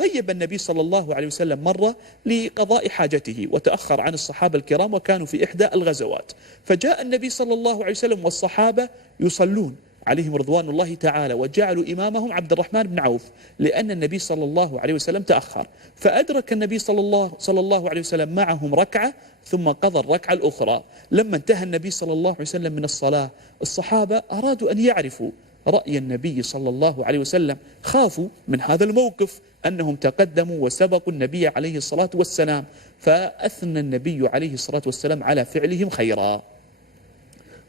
فغيب النبي صلى الله عليه وسلم مرة لقضاء حاجته وتأخر عن الصحابة الكرام وكانوا في إحدى الغزوات، فجاء النبي صلى الله عليه وسلم والصحابة يصلون عليهم رضوان الله تعالى، وجعلوا إمامهم عبد الرحمن بن عوف لأن النبي صلى الله عليه وسلم تأخر، فأدرك النبي صلى الله عليه وسلم معهم ركعة ثم قضى الركعة الأخرى. لما انتهى النبي صلى الله عليه وسلم من الصلاة الصحابة أرادوا أن يعرفوا رأي النبي صلى الله عليه وسلم، خافوا من هذا الموقف أنهم تقدموا وسبقوا النبي عليه الصلاة والسلام، فأثنى النبي عليه الصلاة والسلام على فعلهم خيرا.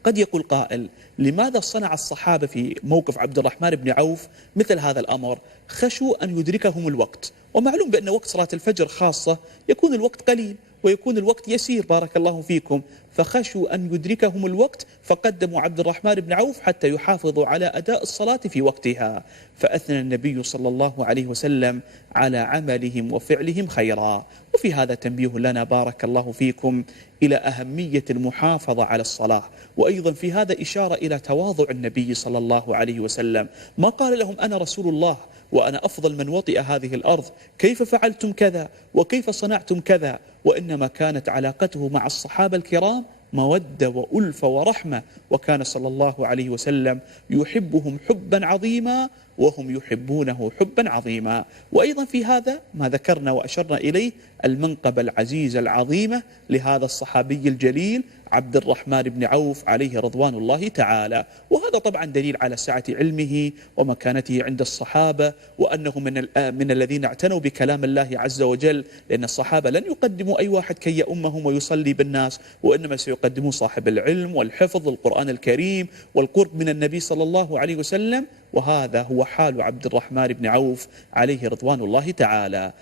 قد يقول قائل: لماذا صنع الصحابة في موقف عبد الرحمن بن عوف مثل هذا الأمر؟ خشوا أن يدركهم الوقت، ومعلوم بأن وقت صلاة الفجر خاصة يكون الوقت قليل ويكون الوقت يسير بارك الله فيكم، فخشوا أن يدركهم الوقت فقدموا عبد الرحمن بن عوف حتى يحافظوا على أداء الصلاة في وقتها، فأثنى النبي صلى الله عليه وسلم على عملهم وفعلهم خيرا. وفي هذا تنبيه لنا بارك الله فيكم إلى أهمية المحافظة على الصلاة، وأيضا في هذا إشارة إلى تواضع النبي صلى الله عليه وسلم، ما قال لهم أنا رسول الله وأنا أفضل من وطئ هذه الأرض، كيف فعلتم كذا وكيف صنعتم كذا، وإنما كانت علاقته مع الصحابة الكرام مودة وألفة ورحمة، وكان صلى الله عليه وسلم يحبهم حبا عظيما وهم يحبونه حبا عظيما. وأيضا في هذا ما ذكرنا وأشرنا إليه المنقبة العزيزة العظيمة لهذا الصحابي الجليل عبد الرحمن بن عوف عليه رضوان الله تعالى، وهذا طبعا دليل على سعة علمه ومكانته عند الصحابة، وأنه من الذين اعتنوا بكلام الله عز وجل، لأن الصحابة لن يقدموا أي واحد كي يؤمهم ويصلي بالناس، وإنما سيقدمون صاحب العلم والحفظ القرآن الكريم والقرب من النبي صلى الله عليه وسلم، وهذا هو حال عبد الرحمن بن عوف عليه رضوان الله تعالى.